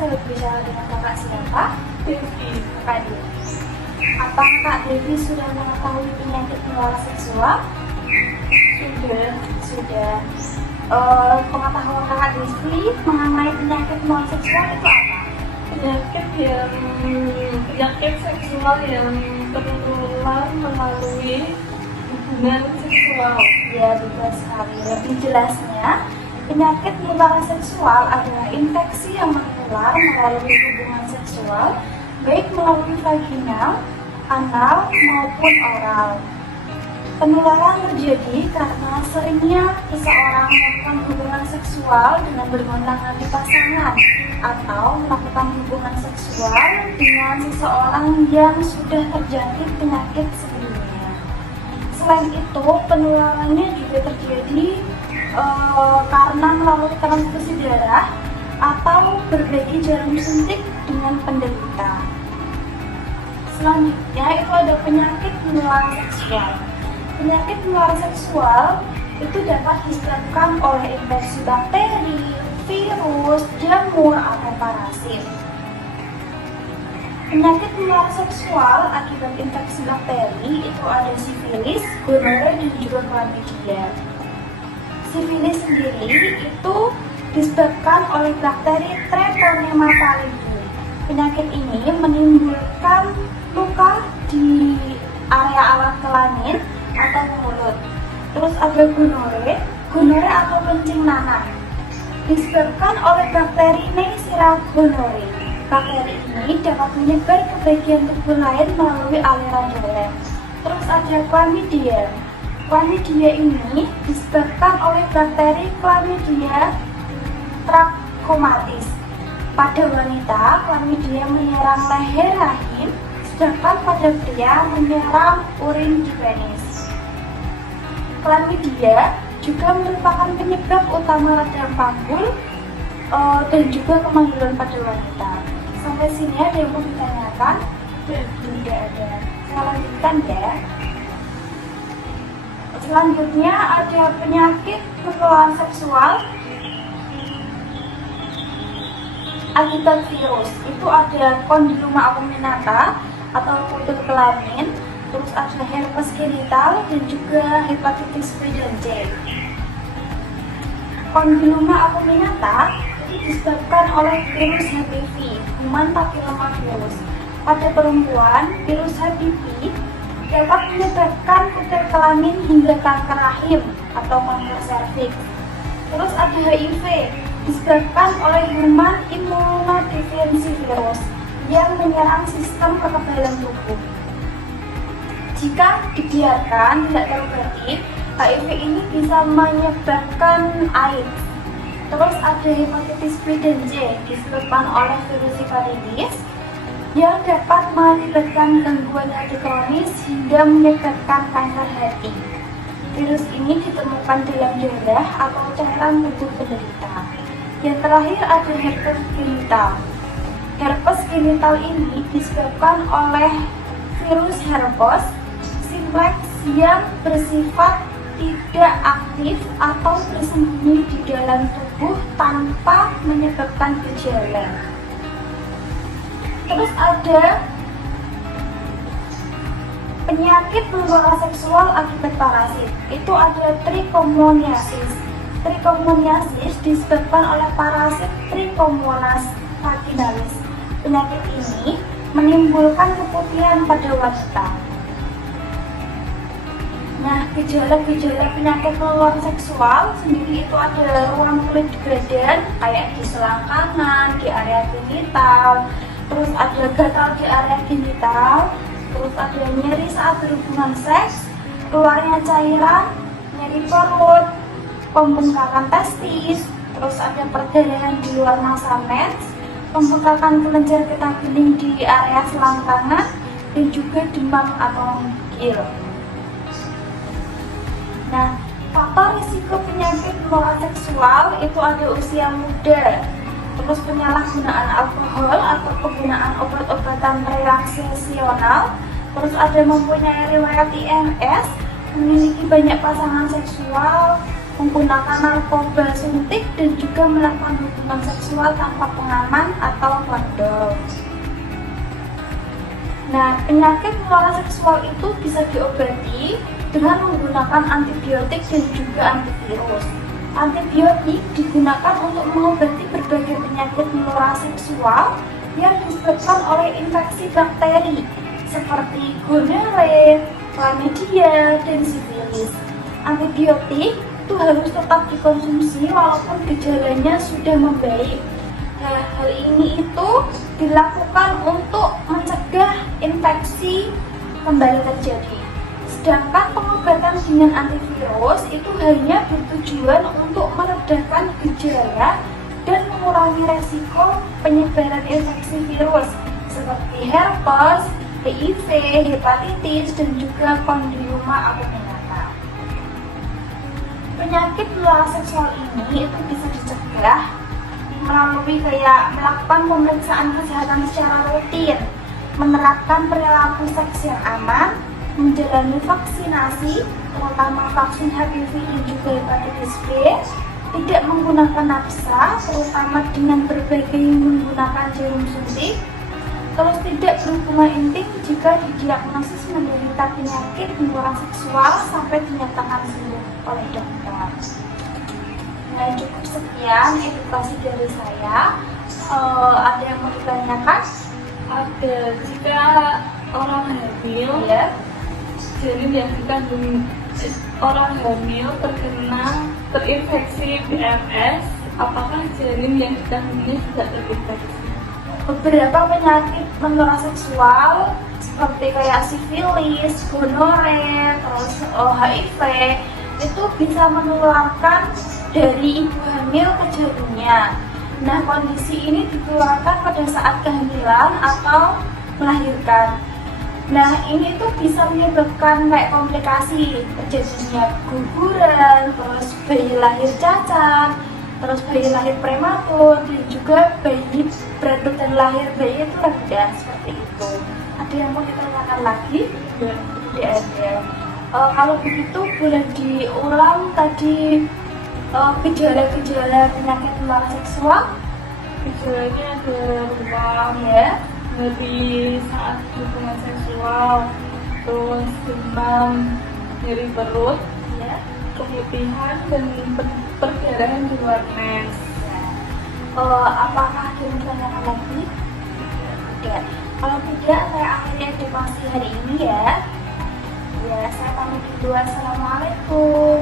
saya berbicara dengan kakak siapa? Devi. Kakak Devi. Apakah Kak Devi sudah mengetahui penyakit menular seksual? Sudah. Pengetahuan Kakak Devi mengenai penyakit menular seksual itu apa? Penyakit seksual yang tertular melalui hubungan seksual. Ya, betul sekali. Lebih jelasnya, penyakit menular seksual adalah infeksi yang menular melalui hubungan seksual, baik melalui vaginal, anal, maupun oral. Penularan terjadi karena seringnya seseorang melakukan hubungan seksual dengan bergonta ganti pasangan atau melakukan hubungan seksual dengan seseorang yang sudah terjangkit penyakit sebelumnya. Selain itu, penularannya juga terjadi karena melalui transfusi darah atau berbagi jarum suntik dengan penderita. Selanjutnya itu ada penyakit menular seksual. Penyakit menular seksual itu dapat disebabkan oleh infeksi bakteri, virus, jamur, atau parasit. Penyakit menular seksual akibat infeksi bakteri itu ada sifilis, gonore, dan juga chlamydia. Sifilis sendiri itu disebabkan oleh bakteri Treponema pallidum. Penyakit ini menimbulkan luka di area alat kelamin atau mulut. Terus ada gonore atau kencing nanah, disebabkan oleh bakteri Neisseria gonorrhoeae. Bakteri ini dapat menyebar ke bagian tubuh lain melalui aliran darah. Terus ada chlamydia. Chlamydia ini disebabkan oleh bakteri Chlamydia trachomatis. Pada wanita, chlamydia menyerang leher rahim, sedangkan pada pria menyerang urin di penis. Chlamydia juga merupakan penyebab utama radang panggul dan juga kemandulan pada wanita. Sampai sini ada yang mau ditanyakan? Tidak ada. Saya lanjutkan ya. Selanjutnya ada penyakit menular seksual akibat virus. Itu ada Condyloma acuminata atau kutu kelamin, terus ada herpes genital dan juga hepatitis B dan C. Condyloma acuminata itu disebabkan oleh virus HPV, human papillomavirus. Pada perempuan, virus HPV dapat menyebabkan kutil kelamin hingga kanker rahim atau kanker serviks. Terus ada HIV, disebabkan oleh human immunodeficiency virus yang menyerang sistem kekebalan tubuh. Jika dibiarkan tidak terobati, HIV ini bisa menyebabkan AIDS. Terus ada hepatitis B dan C, disebabkan oleh virus hepatitis yang dapat mengakibatkan gangguan hati kronis hingga menyebabkan kanker hati. Virus ini ditemukan dalam darah atau cairan tubuh penderita. Yang terakhir ada herpes genital. Herpes genital ini disebabkan oleh virus herpes simplex yang bersifat tidak aktif atau bersembunyi di dalam tubuh tanpa menyebabkan gejala. Terus ada penyakit menular seksual akibat parasit. Itu ada trichomoniasis. Trichomoniasis disebabkan oleh parasit Trichomonas vaginalis. Penyakit ini menimbulkan keputihan pada wanita. Nah, gejala-gejala penyakit menular seksual sendiri itu ada ruam kulit di badan, kayak di selangkangan, di area genital, terus ada gatal di area genital, terus ada nyeri saat berhubungan seks, keluarnya cairan, nyeri perut, pembengkakan testis, terus ada perdarahan di luar masa mens, pembengkakan kelenjar getah bening di area selangkangan, dan juga demam atau menggigil. Nah, faktor risiko penyakit menular seksual itu ada usia muda, terus penyalahgunaan alkohol atau penggunaan obat-obatan relaksasional, terus ada mempunyai riwayat IMS, memiliki banyak pasangan seksual, menggunakan narkoba suntik, dan juga melakukan hubungan seksual tanpa pengaman atau kondom. Nah, penyakit menular seksual itu bisa diobati dengan menggunakan antibiotik dan juga antivirus. Antibiotik digunakan untuk mengobati berbagai penyakit menular seksual yang disebabkan oleh infeksi bakteri seperti gonorrhea, chlamydia, dan sifilis. Antibiotik itu harus tetap dikonsumsi walaupun gejalanya sudah membaik. Nah, hal ini itu dilakukan untuk mencegah infeksi kembali terjadi. Sedangkan pengobatan dengan antivirus itu hanya bertujuan untuk meredakan gejala dan mengurangi resiko penyebaran infeksi virus seperti herpes, HIV, hepatitis, dan juga kondiloma acuminata. Penyakit menular seksual ini itu bisa dicegah melalui melakukan pemeriksaan kesehatan secara rutin, menerapkan perilaku seks yang aman, menjalani vaksinasi, terutama vaksin HPV dan juga hepatitis B, tidak menggunakan nafsa, terutama dengan berbagai menggunakan jarum suntik, terus tidak berhubungan intim jika didiagnosis menderita penyakit menular seksual sampai dinyatakan sembuh oleh dokter. Nah, cukup sekian edukasi dari saya. Ada yang mau ditanyakan? Ada, jika orang hamil, Ya. janin yang dikandung orang hamil terinfeksi PMS, apakah janin yang dikandungnya juga terinfeksi? Beberapa penyakit menular seksual seperti kayak sifilis, gonorrhea, terus HIV itu bisa menularkan dari ibu hamil ke janinnya. Nah, kondisi ini ditularkan pada saat kehamilan atau melahirkan. Nah, ini tuh bisa menyebabkan kayak komplikasi, terjadinya guguran, terus bayi lahir cacat, terus bayi lahir prematur, dan juga bayi berat badan lahir bayi itu rendah, seperti itu. Ada yang mau ditanyakan lagi? Tidak ada. Kalau begitu boleh diulang tadi gejala-gejala penyakit menular seksual? Gejalanya ada ruam, Ya. nyeri saat hubungan seksual, terus demam, nyeri perut, Ya. keputihan, dan perdarahan di luar mens. Apakah ada yang ditanyakan lagi? Tidak. Kalau tidak, saya akhiri edukasi hari ini ya. Ya, saya pamit dulu. Assalamualaikum.